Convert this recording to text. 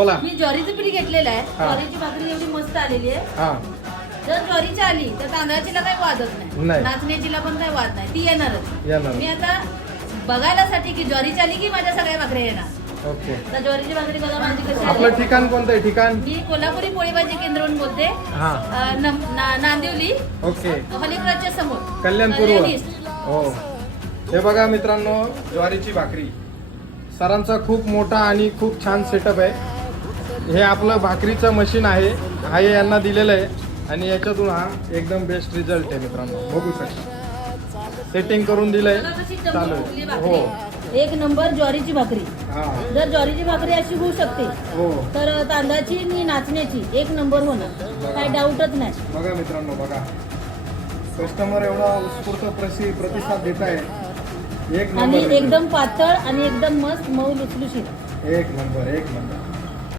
बोला. मी ज्वारीचं पीठ घेतलेलं आहे. हा. ज्वारीची भाकरी एवढी मस्त आलेली आहे. हा जर ज्वारीची आली तर तांदळाचीला काही वादच नाही. नाही, नाचण्याचीला पण काही वाद नाही, ती येणारच. येणार. मी आता बघायलासाठी की ज्वारीची आली की माझ्या सगळ्या भाकऱ्या येणार. ओके. तर ज्वारीची भाकरी बघा माझी कशी आपलं आली. ठिकाण कोणतं आहे ठिकाण? मी कोल्हापुरी पोळी भाजी केंद्रावरून बोलते. हा नांदिवली ओके. हॉलिक्रॉसच्या समोर कल्याणपूर्व. कल्याणीस्ट. हो हे बघा मित्रांनो, ज्वारीची भाकरी सरांचा खूप मोठा आणि खूप छान सेटअप आहे. हे आपलं भाकरीचं मशीन आहे, हा हे यांना दिलेलं आहे आणि याच्यातून हा एकदम बेस्ट रिझल्ट आहे मित्रांनो. बघू शकता सेटिंग करून दिलंय, बघा कशी चालू फुगली आहे. हो भाकरी. एक नंबर ज्वारीची भाकरी. हा जर ज्वारीची भाकरी अशी होऊ शकते हो तर तांदळाची आणि नाचण्याची एक नंबर होणार, काही डाऊटच नाही. बघा मित्रांनो, बघा कस्टमर एवढा उत्स्फूर्त प्रतिसाद देत आहे. एक आणि नंबर एकदम पातळ आणि एकदम मस्त मऊ लुसलुशीत. एक नंबर एक नंबर.